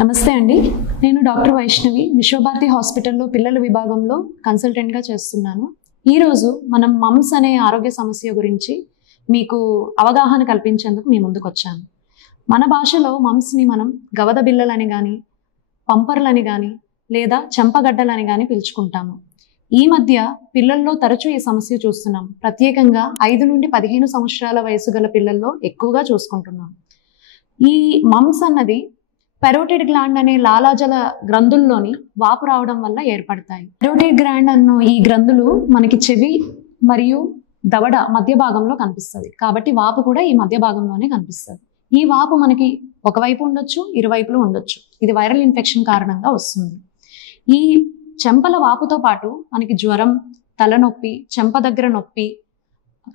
నమస్తే అండి. నేను డాక్టర్ వైష్ణవి విశ్వభారతి హాస్పిటల్లో పిల్లల విభాగంలో కన్సల్టెంట్గా చేస్తున్నాను. ఈరోజు మనం మమ్స్ అనే ఆరోగ్య సమస్య గురించి మీకు అవగాహన కల్పించేందుకు మీ ముందుకు వచ్చాను. మన భాషలో మమ్స్ని మనం గవద బిళ్ళలని కానీ, పంపర్లని కానీ, లేదా చెంపగడ్డలని కానీ పిలుచుకుంటాము. ఈ మధ్య పిల్లల్లో తరచూ ఈ సమస్య చూస్తున్నాం. ప్రత్యేకంగా 5 నుండి 15 సంవత్సరాల వయసు గల పిల్లల్లో ఎక్కువగా చూసుకుంటున్నాం. ఈ మమ్స్ అన్నది పెరోటిడ్ గ్లాండ్ అనే లాలాజల గ్రంథుల్లోని వాపు రావడం వల్ల ఏర్పడతాయి. పెరోటిడ్ గ్లాండ్ అన్న ఈ గ్రంథులు మనకి చెవి మరియు దవడ మధ్య భాగంలో కనిపిస్తుంది. కాబట్టి వాపు కూడా ఈ మధ్య భాగంలోనే కనిపిస్తుంది. ఈ వాపు మనకి ఒకవైపు ఉండొచ్చు, ఇరువైపులు ఉండొచ్చు. ఇది వైరల్ ఇన్ఫెక్షన్ కారణంగా వస్తుంది. ఈ చెంపల వాపుతో పాటు మనకి జ్వరం, తలనొప్పి, చెంప దగ్గర నొప్పి,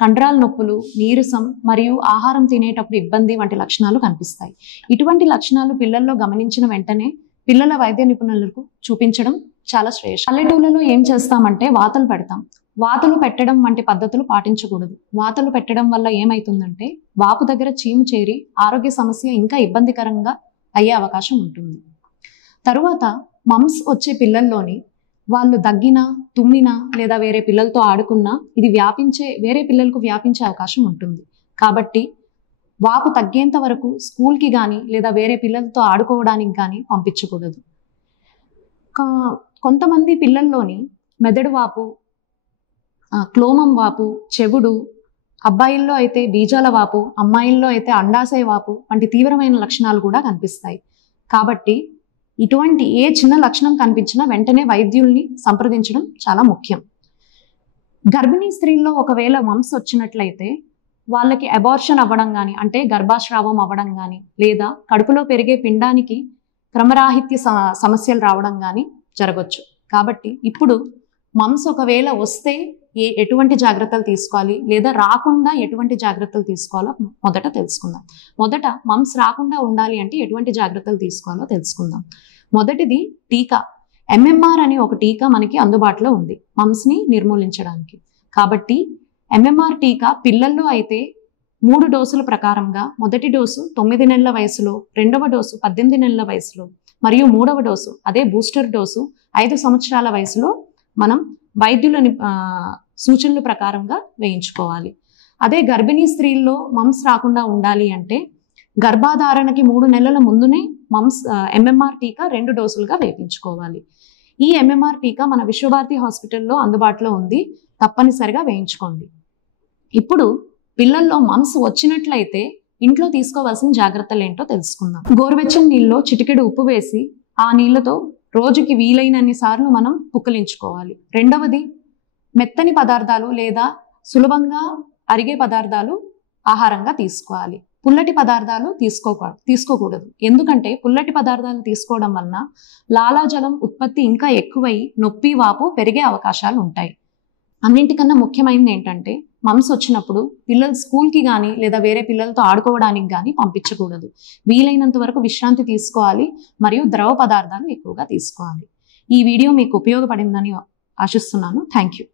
కండరాల నొప్పులు, నీరసం మరియు ఆహారం తినేటప్పుడు ఇబ్బంది వంటి లక్షణాలు కనిపిస్తాయి. ఇటువంటి లక్షణాలు పిల్లల్లో గమనించిన వెంటనే పిల్లల వైద్య నిపుణులకు చూపించడం చాలా శ్రేయస్కరం. పల్లెటూళ్ళలో ఏం చేస్తామంటే వాతలు పెడతాం. వాతలు పెట్టడం వంటి పద్ధతులు పాటించకూడదు. వాతలు పెట్టడం వల్ల ఏమవుతుందంటే వాపు దగ్గర చీము చేరి ఆరోగ్య సమస్య ఇంకా ఇబ్బందికరంగా అయ్యే అవకాశం ఉంటుంది. తరువాత మమ్స్ వచ్చే పిల్లల్లోని వాళ్ళు దగ్గినా, తుమ్మినా లేదా వేరే పిల్లలతో ఆడుకున్నా ఇది వేరే పిల్లలకు వ్యాపించే అవకాశం ఉంటుంది. కాబట్టి వాపు తగ్గేంత వరకు స్కూల్కి కానీ లేదా వేరే పిల్లలతో ఆడుకోవడానికి కానీ పంపించకూడదు. కొంతమంది పిల్లల్లోని మెదడు వాపు, క్లోమం వాపు, చెవుడు, అబ్బాయిల్లో అయితే బీజాల వాపు, అమ్మాయిల్లో అయితే అండాశయ వాపు వంటి తీవ్రమైన లక్షణాలు కూడా కనిపిస్తాయి. కాబట్టి ఇటువంటి ఏ చిన్న లక్షణం కనిపించినా వెంటనే వైద్యుల్ని సంప్రదించడం చాలా ముఖ్యం. గర్భిణీ స్త్రీల్లో ఒకవేళ మమ్స్ వచ్చినట్లయితే వాళ్ళకి అబార్షన్ అవ్వడం కానీ, అంటే గర్భాస్రావం అవ్వడం కానీ, లేదా కడుపులో పెరిగే పిండానికి క్రమరాహిత్య సమస్యలు రావడం కానీ జరగవచ్చు. కాబట్టి ఇప్పుడు మమ్స్ ఒకవేళ వస్తే ఎటువంటి జాగ్రత్తలు తీసుకోవాలి, లేదా రాకుండా ఎటువంటి జాగ్రత్తలు తీసుకోవాలో మొదట తెలుసుకుందాం. మొదట మమ్స్ రాకుండా ఉండాలి అంటే ఎటువంటి జాగ్రత్తలు తీసుకోవాలో తెలుసుకుందాం. మొదటిది టీకా. MMR అనే ఒక టీకా మనకి అందుబాటులో ఉంది మమ్స్ని నిర్మూలించడానికి. కాబట్టి MMR టీకా పిల్లల్లో అయితే 3 డోసుల ప్రకారంగా మొదటి డోసు 9 నెలల వయసులో, రెండవ డోసు 18 నెలల వయసులో మరియు మూడవ డోసు అదే బూస్టర్ డోసు 5 సంవత్సరాల వయసులో మనం వైద్యులని సూచనల ప్రకారంగా వేయించుకోవాలి. అదే గర్భిణీ స్త్రీల్లో మమ్స్ రాకుండా ఉండాలి అంటే గర్భాధారణకి 3 నెలల ముందునే MMR టీకా 2 డోసులుగా వేయించుకోవాలి. ఈ MMR టీకా మన విశ్వభారతి హాస్పిటల్లో అందుబాటులో ఉంది. తప్పనిసరిగా వేయించుకోండి. ఇప్పుడు పిల్లల్లో మమ్స్ వచ్చినట్లయితే ఇంట్లో తీసుకోవాల్సిన జాగ్రత్తలు ఏంటో తెలుసుకుందాం. గోరువెచ్చని నీళ్ళలో చిటికెడు ఉప్పు వేసి ఆ నీళ్ళతో రోజుకి వీలైనన్ని సార్లు మనం పుక్కలించుకోవాలి. రెండవది మెత్తని పదార్థాలు లేదా సులభంగా అరిగే పదార్థాలు ఆహారంగా తీసుకోవాలి. పుల్లటి పదార్థాలు తీసుకోకూడదు. ఎందుకంటే పుల్లటి పదార్థాలు తీసుకోవడం వలన లాలాజలం ఉత్పత్తి ఇంకా ఎక్కువై నొప్పి, వాపు పెరిగే అవకాశాలు ఉంటాయి. అన్నింటికన్నా ముఖ్యమైనది ఏంటంటే మమ్స్ వచ్చినప్పుడు పిల్లలు స్కూల్కి కానీ లేదా వేరే పిల్లలతో ఆడుకోవడానికి కానీ పంపించకూడదు. వీలైనంత వరకు విశ్రాంతి తీసుకోవాలి మరియు ద్రవ పదార్థాలు ఎక్కువగా తీసుకోవాలి. ఈ వీడియో మీకు ఉపయోగపడిందని ఆశిస్తున్నాను. Thank you.